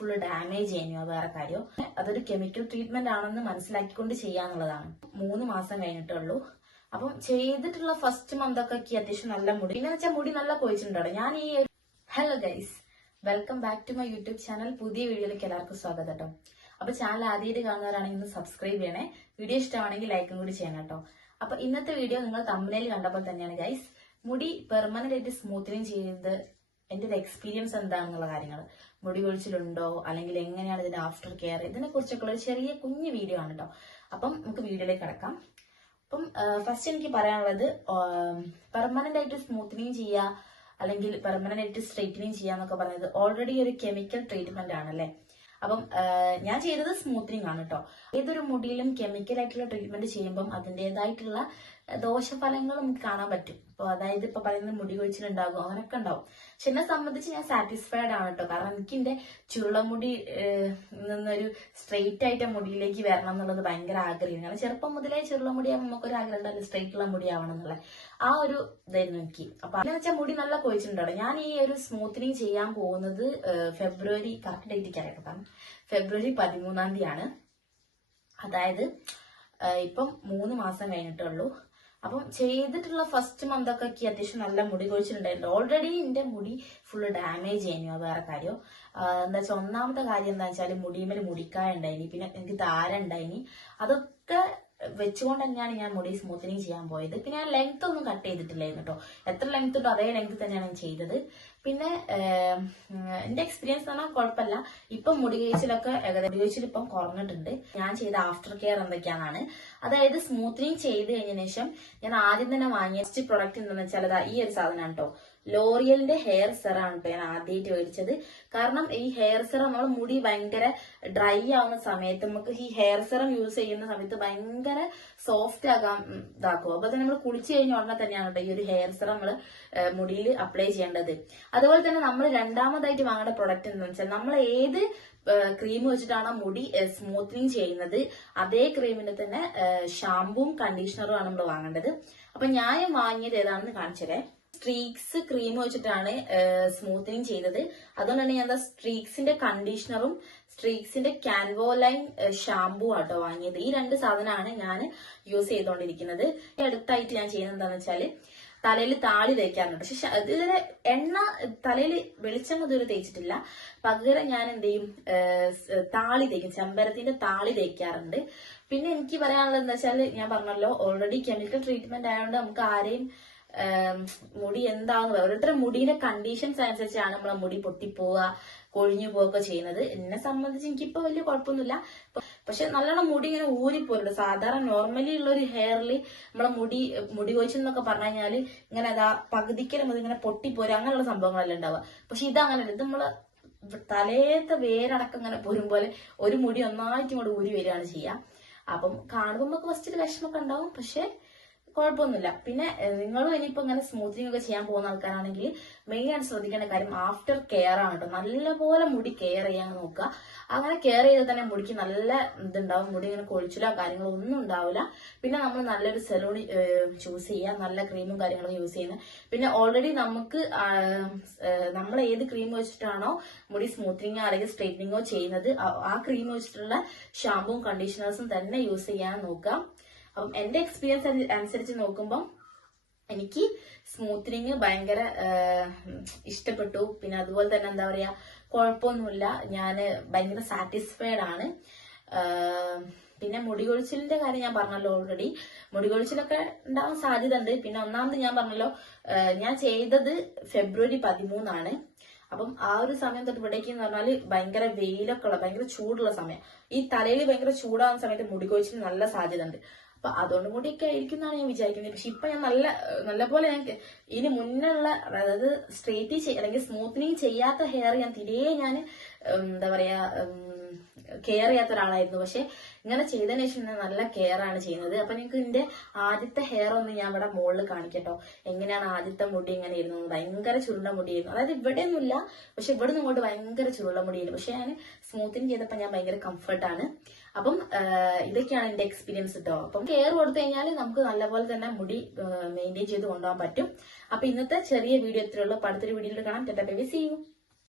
Full damage ചെയ്യുന്നു. വേറെ കാര്യം അതൊരു കെമിക്കൽ ട്രീറ്റ്മെന്റ് ആണെന്ന് മനസ്സിലാക്കിക്കൊണ്ട് ചെയ്യാന്നുള്ളതാണ്. 3 മാസം കഴിഞ്ഞിട്ടുള്ളൂ. അപ്പം ചെയ്തിട്ടുള്ള ഫസ്റ്റ് മന്ത് ഒക്കെ അത്യാവശ്യം നല്ല മുടി, പിന്നെ വെച്ചാൽ മുടി നല്ല കൊഴിച്ചിട്ടുണ്ടോ. ഞാൻ ഈ hello guys, welcome back to my YouTube channel. പുതിയ വീഡിയോയിലേക്ക് എല്ലാവർക്കും സ്വാഗതം കേട്ടോ. അപ്പൊ ചാനൽ ആദ്യമായിട്ട് കാണുന്നവരാണെങ്കിൽ സബ്സ്ക്രൈബ് ചെയ്യണേ, വീഡിയോ ഇഷ്ടമാണെങ്കിൽ ലൈക്കും കൂടി ചെയ്യണം കേട്ടോ. അപ്പൊ ഇന്നത്തെ വീഡിയോ നിങ്ങൾ തമ്പനയിൽ കണ്ടപ്പോൾ തന്നെയാണ് ഗൈസ്, മുടി പെർമനന്റ് ആയിട്ട് സ്മൂത്തനിങ് ചെയ്ത് എന്റെ ഒരു എക്സ്പീരിയൻസ് എന്താണെന്നുള്ള കാര്യങ്ങൾ, മുടി കൊഴിച്ചിലുണ്ടോ അല്ലെങ്കിൽ എങ്ങനെയാണ് ഇതിന്റെ ആഫ്റ്റർ കെയർ, ഇതിനെ കുറിച്ചൊക്കെ ഒരു ചെറിയ കുഞ്ഞു വീഡിയോ ആണ് കേട്ടോ. അപ്പം നമുക്ക് വീഡിയോയിലേക്ക് കിടക്കാം. അപ്പം ഫസ്റ്റ് എനിക്ക് പറയാനുള്ളത്, പെർമനന്റ് ആയിട്ട് സ്മൂത്തനിങ് ചെയ്യുക അല്ലെങ്കിൽ പെർമനന്റ് ആയിട്ട് സ്ട്രെയിറ്റനിങ് ചെയ്യാന്നൊക്കെ പറയുന്നത് ഓൾറെഡി ഒരു കെമിക്കൽ ട്രീറ്റ്മെന്റ് ആണല്ലേ. അപ്പം ഞാൻ ചെയ്തത് സ്മൂത്തനിങ് ആണ് കേട്ടോ. ഏതൊരു മുടിയിലും കെമിക്കൽ ആയിട്ടുള്ള ട്രീറ്റ്മെന്റ് ചെയ്യുമ്പം അതിൻ്റെതായിട്ടുള്ള ദോഷഫലങ്ങൾ നമുക്ക് കാണാൻ പറ്റും. അപ്പോൾ അതായത് ഇപ്പൊ പറയുന്നത് മുടി കൊഴിച്ചിലുണ്ടാകും, അങ്ങനെയൊക്കെ ഉണ്ടാവും. പക്ഷെ എന്നെ സംബന്ധിച്ച് ഞാൻ സാറ്റിസ്ഫൈഡ് ആണ് കേട്ടോ. കാരണം എനിക്ക് എന്റെ ചുരുളമുടി നിന്നൊരു സ്ട്രെയിറ്റ് ആയിട്ട് മുടിയിലേക്ക് വരണം എന്നുള്ളത് ഭയങ്കര ആഗ്രഹമാണ്. കാരണം ചെറുപ്പം മുതലേ ചുരുളമുടിയാകുമ്പോൾ നമുക്കൊരു ആഗ്രഹം ഉണ്ടല്ലോ, സ്ട്രെയിറ്റ് ഉള്ള മുടി ആവണം എന്നുള്ള ആ ഒരു ഇതായിരുന്നു എനിക്ക്. അപ്പൊ അതിന് വെച്ചാൽ മുടി നല്ല കൊഴിച്ചിട്ടുണ്ടോ. ഞാൻ ഈ ഒരു സ്മൂത്തനിങ് ചെയ്യാൻ പോകുന്നത് ഫെബ്രുവരി, കറക്റ്റ് ഡേറ്റ് അറിയാം കാരണം ഫെബ്രുവരി 13-ാം തീയതിയാണ്. അതായത് ഇപ്പം 3 മാസം കഴിഞ്ഞിട്ടുള്ളൂ. അപ്പം ചെയ്തിട്ടുള്ള ഫസ്റ്റ് മന്ത് ഒക്കെ അത്യാവശ്യം നല്ല മുടി കൊഴിച്ചിട്ടുണ്ടായിരുന്നു. ഓൾറെഡി എന്റെ മുടി ഫുള്ള് ഡാമേജ് ചെയ്യുന്നു. വേറെ കാര്യം എന്താ വെച്ചാൽ, ഒന്നാമത്തെ കാര്യം എന്താ വെച്ചാൽ മുടിമേൽ മുടിക്കായ ഉണ്ടായിനി, പിന്നെ എനിക്ക് താര ഉണ്ടായിനി. അതൊക്കെ വെച്ചുകൊണ്ട് തന്നെയാണ് ഞാൻ മുടി സ്മൂത്തനിങ് ചെയ്യാൻ പോയത്. പിന്നെ ഞാൻ ലെങ്ത് ഒന്നും കട്ട് ചെയ്തിട്ടില്ലായിരുന്നു കേട്ടോ. എത്ര ലെങ്ത് ഇട്ടോ അതേ ലെങ്ത് തന്നെയാണ് ഞാൻ ചെയ്തത്. പിന്നെ എന്റെ എക്സ്പീരിയൻസ് പറഞ്ഞാൽ കുഴപ്പമില്ല. ഇപ്പം മുടി കൊഴിച്ചിലൊക്കെ മുടി കൊഴിച്ചിൽ ഇപ്പം കുറഞ്ഞിട്ടുണ്ട്. ഞാൻ ചെയ്ത ആഫ്റ്റർ കെയർ എന്തൊക്കെയാണെന്നാണ്. അതായത് സ്മൂത്തനിങ് ചെയ്ത് കഴിഞ്ഞതിന് ശേഷം ഞാൻ ആദ്യം തന്നെ വാങ്ങിയ ഫസ്റ്റ് പ്രൊഡക്റ്റ് എന്താണെന്ന് വെച്ചാൽ അതാ ഈ ഒരു സാധനമാണ് കേട്ടോ. ലോറിയലിന്റെ ഹെയർ സെറം ആണ് കേട്ടോ ഞാൻ ആദ്യമായിട്ട് മേടിച്ചത്. കാരണം ഈ ഹെയർ സെറം നമ്മൾ മുടി ഭയങ്കര ഡ്രൈ ആവുന്ന സമയത്ത് നമുക്ക് ഈ ഹെയർ സെറം യൂസ് ചെയ്യുന്ന സമയത്ത് ഭയങ്കര സോഫ്റ്റ് ആകാൻ ഇതാക്കും. അപ്പൊ തന്നെ നമ്മൾ കുളിച്ചു കഴിഞ്ഞ ഉടനെ തന്നെയാണ് കേട്ടോ ഈ ഒരു ഹെയർ സെറം നമ്മൾ മുടിയിൽ അപ്ലൈ ചെയ്യേണ്ടത്. അതുപോലെ തന്നെ നമ്മൾ രണ്ടാമതായിട്ട് വാങ്ങേണ്ട പ്രൊഡക്റ്റ് എന്താണെന്ന് വെച്ചാൽ, നമ്മൾ ഏത് ക്രീം വെച്ചിട്ടാണോ മുടി സ്മൂത്തനിങ് ചെയ്യുന്നത് അതേ ക്രീമിന്റെ തന്നെ ഷാമ്പുവും കണ്ടീഷണറും ആണ് നമ്മൾ വാങ്ങേണ്ടത്. അപ്പൊ ഞാൻ വാങ്ങിയത് ഏതാണെന്ന് കാണിച്ചതേ. സ്ട്രീക്സ് ക്രീം വെച്ചിട്ടാണ് സ്മൂത്തനിങ് ചെയ്തത്. അതുകൊണ്ടാണ് ഞാൻ സ്ട്രീക്സിന്റെ കണ്ടീഷണറും സ്ട്രീക്സിന്റെ കാൻവോലൈൻ ഷാമ്പൂ ആട്ടോ വാങ്ങിയത്. ഈ 2 സാധനമാണ് ഞാൻ യൂസ് ചെയ്തുകൊണ്ടിരിക്കുന്നത്. ഈ അടുത്തായിട്ട് ഞാൻ ചെയ്യുന്നത് എന്താണെന്ന് വെച്ചാല്, തലയിൽ താളി തേക്കാറുണ്ട്. പക്ഷെ ഇതുവരെ എണ്ണ തലയിൽ വെളിച്ചെണ്ണ ഇതുവരെ തേച്ചിട്ടില്ല. പകരം ഞാൻ എന്ത് ചെയ്യും, താളി തേക്കും, ചെമ്പരത്തിന്റെ താളി തേക്കാറുണ്ട്. പിന്നെ എനിക്ക് പറയാനുള്ളത് എന്താ വെച്ചാൽ, ഞാൻ പറഞ്ഞല്ലോ ഓൾറെഡി കെമിക്കൽ ട്രീറ്റ്മെന്റ് ആയതുകൊണ്ട് നമുക്ക് ആരെയും മുടി എന്താന്ന് ഓരോരുത്തരുടെ മുടിയുടെ കണ്ടീഷൻസ് അനുസരിച്ചാണ് നമ്മളെ മുടി പൊട്ടിപ്പോവുക, കൊഴിഞ്ഞു പോവുക ചെയ്യുന്നത്. എന്നെ സംബന്ധിച്ച് എനിക്കിപ്പോ വലിയ കുഴപ്പമൊന്നുമില്ല. പക്ഷെ നല്ലോണം മുടി ഇങ്ങനെ ഊരിപ്പോരുണ്ട്. സാധാരണ നോർമലി ഉള്ള ഒരു ഹെയറിൽ നമ്മളെ മുടി കൊഴിച്ചെന്നൊക്കെ പറഞ്ഞു കഴിഞ്ഞാല് ഇങ്ങനെ അതാ പകുതിക്കലും ഇങ്ങനെ പൊട്ടിപ്പോരും, അങ്ങനെയുള്ള സംഭവങ്ങളെല്ലാം ഉണ്ടാവുക. പക്ഷെ ഇതങ്ങനെയല്ല. ഇത് നമ്മള് തലേത്തെ വേരടക്കം ഇങ്ങനെ പോരും പോലെ ഒരു മുടി ഒന്നായിട്ട് ഇങ്ങോട്ട് ഊരി വരികയാണ് ചെയ്യുക. അപ്പം കാണുമ്പോൾ നമുക്ക് ഫസ്റ്റ് ഒരു വിഷമൊക്കെ ഉണ്ടാവും, പക്ഷെ കുഴപ്പമൊന്നുമില്ല. പിന്നെ നിങ്ങളും ഇനിയിപ്പോ ഇങ്ങനെ സ്മൂത്തനിങ് ഒക്കെ ചെയ്യാൻ പോകുന്ന ആൾക്കാരാണെങ്കിൽ മെയിൻ ആയിട്ട് ശ്രദ്ധിക്കേണ്ട കാര്യം ആഫ്റ്റർ കെയർ ആണ് കേട്ടോ. നല്ലപോലെ മുടി കെയർ ചെയ്യാൻ നോക്കുക. അങ്ങനെ കെയർ ചെയ്താൽ തന്നെ മുടിക്ക് നല്ല ഇതുണ്ടാവും. മുടി ഇങ്ങനെ കൊഴിച്ചിലോ കാര്യങ്ങളോ ഒന്നും ഉണ്ടാവില്ല. പിന്നെ നമ്മൾ നല്ലൊരു സലൂൺ ചൂസ് ചെയ്യുക, നല്ല ക്രീമും കാര്യങ്ങളും യൂസ് ചെയ്യുന്നത്. പിന്നെ ഓൾറെഡി നമുക്ക് നമ്മൾ ഏത് ക്രീം വെച്ചിട്ടാണോ മുടി സ്മൂത്തനിങ്ങോ അല്ലെങ്കിൽ സ്ട്രെയിറ്റനിങ്ങോ ചെയ്യുന്നത് ആ ക്രീം വെച്ചിട്ടുള്ള ഷാമ്പുവും കണ്ടീഷണേഴ്സും തന്നെ യൂസ് ചെയ്യാൻ നോക്കുക. അപ്പം എന്റെ എക്സ്പീരിയൻസ് അനുസരിച്ച് നോക്കുമ്പോൾ എനിക്ക് സ്മൂത്തനിങ് ഭയങ്കര ഇഷ്ടപ്പെട്ടു. പിന്നെ അതുപോലെ തന്നെ എന്താ പറയാ, കുഴപ്പമൊന്നുമില്ല. ഞാന് ഭയങ്കര സാറ്റിസ്ഫൈഡ് ആണ്. പിന്നെ മുടി കൊഴിച്ചിലിന്റെ കാര്യം ഞാൻ പറഞ്ഞല്ലോ, ഓൾറെഡി മുടി കൊഴിച്ചിലൊക്കെ ഉണ്ടാവാൻ സാധ്യത ഉണ്ട്. പിന്നെ ഒന്നാമത് ഞാൻ പറഞ്ഞല്ലോ, ഞാൻ ചെയ്തത് ഫെബ്രുവരി 13-ാണ്. അപ്പം ആ ഒരു സമയം തൊട്ട് ഇവിടേക്ക് എന്ന് പറഞ്ഞാല് ഭയങ്കര വെയിലൊക്കെ ഉള്ള ഭയങ്കര ചൂടുള്ള സമയം. ഈ തലയിൽ ഭയങ്കര ചൂടാകുന്ന സമയത്ത് മുടി കൊഴിച്ചിൽ നല്ല സാധ്യത ഉണ്ട്. അപ്പൊ അതുകൊണ്ടും കൂടിയൊക്കെ ആയിരിക്കും എന്നാണ് ഞാൻ വിചാരിക്കുന്നത്. പക്ഷെ ഇപ്പൊ ഞാൻ നല്ലപോലെ ഞാൻ ഇനി മുന്നുള്ള, അതായത് സ്ട്രെയിറ്റ് അല്ലെങ്കിൽ സ്മൂത്തനിങ് ചെയ്യാത്ത ഹെയർ ഞാൻ തിരെ ഞാൻ എന്താ പറയാ കെയർ ചെയ്യാത്ത ഒരാളായിരുന്നു. പക്ഷെ ഇങ്ങനെ ചെയ്തതിനു ശേഷം ഞാൻ നല്ല കെയർ ആണ് ചെയ്യുന്നത്. അപ്പൊ നിങ്ങൾക്ക് എന്റെ ആദ്യത്തെ ഹെയർ ഒന്ന് ഞാൻ ഇവിടെ മുകളിൽ കാണിക്കട്ടോ. എങ്ങനെയാണ് ആദ്യത്തെ മുടി ഇങ്ങനെ ഇരുന്നത്. ഭയങ്കര ചുരുണ്ട മുടിയായിരുന്നു. അതായത് ഇവിടെ ഒന്നുമില്ല, പക്ഷെ ഇവിടെ നിന്ന് ഇങ്ങോട്ട് ഭയങ്കര ചുരുള്ള മുടിയായിരുന്നു. പക്ഷെ ഞാൻ സ്മൂത്തനിങ് ചെയ്തപ്പോൾ ഞാൻ ഭയങ്കര കംഫർട്ടാണ്. അപ്പം ഇതൊക്കെയാണ് എന്റെ എക്സ്പീരിയൻസ് കേട്ടോ. അപ്പം കെയർ കൊടുത്തു കഴിഞ്ഞാൽ നമുക്ക് നല്ലപോലെ തന്നെ മുടി മെയിൻറ്റെയിൻ ചെയ്ത് കൊണ്ടുപോകാൻ പറ്റും. അപ്പൊ ഇന്നത്തെ ചെറിയ വീഡിയോ ഇത്രയുള്ളൂ. അടുത്തൊരു വീഡിയോയിൽ കാണാം. Ta ta bye bye, see U.